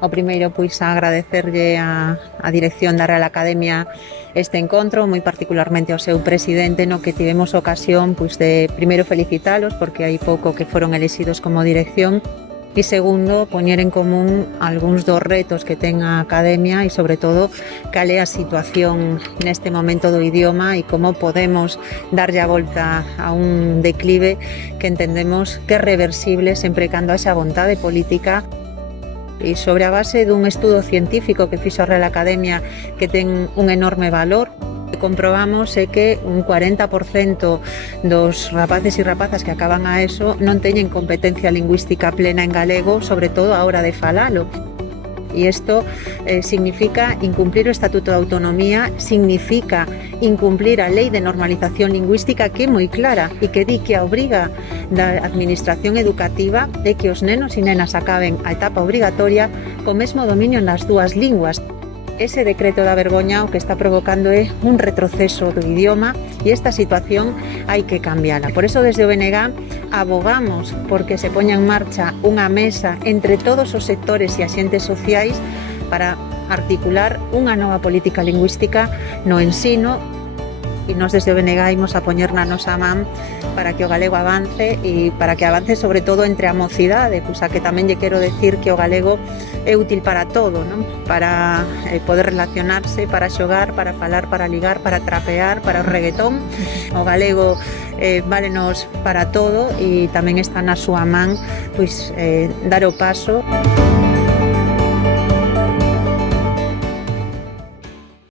O primeiro, pois, a agradecerlle a dirección da Real Academia este encontro, moi particularmente ao seu presidente, no que tivemos ocasión pois, de primeiro felicitalos porque hai pouco que foron elexidos como dirección, e segundo, poñer en común algúns dos retos que ten a Academia e sobre todo cal é a situación neste momento do idioma e como podemos darlle a volta a un declive que entendemos que é reversible sempre cando haxa vontade política. E sobre a base dun estudo científico que fixo a Real Academia que ten un enorme valor, comprobamos que un 40% dos rapaces e rapazas que acaban a ESO non teñen competencia lingüística plena en galego, sobre todo a hora de falalo. E isto significa incumplir o Estatuto de Autonomía, significa incumplir a Lei de Normalización Lingüística, que é moi clara e que di que a obriga da Administración Educativa é que os nenos e nenas acaben a etapa obrigatoria co mesmo dominio nas dúas linguas. Ese decreto da vergoña o que está provocando é un retroceso do idioma e esta situación hai que cambiala. Por eso desde o BNG abogamos porque se poña en marcha unha mesa entre todos os sectores e axentes sociais para articular unha nova política lingüística no ensino, e nós desde o BNG imos a poñer na nosa man para que o galego avance e para que avance sobre todo entre a mocidade, pois a que tamén lle quero decir que o galego é útil para todo, non? Para poder relacionarse, para xogar, para falar, para ligar, para trapear, para o reggaetón. O galego válenos para todo e tamén está na súa man pois dar o paso.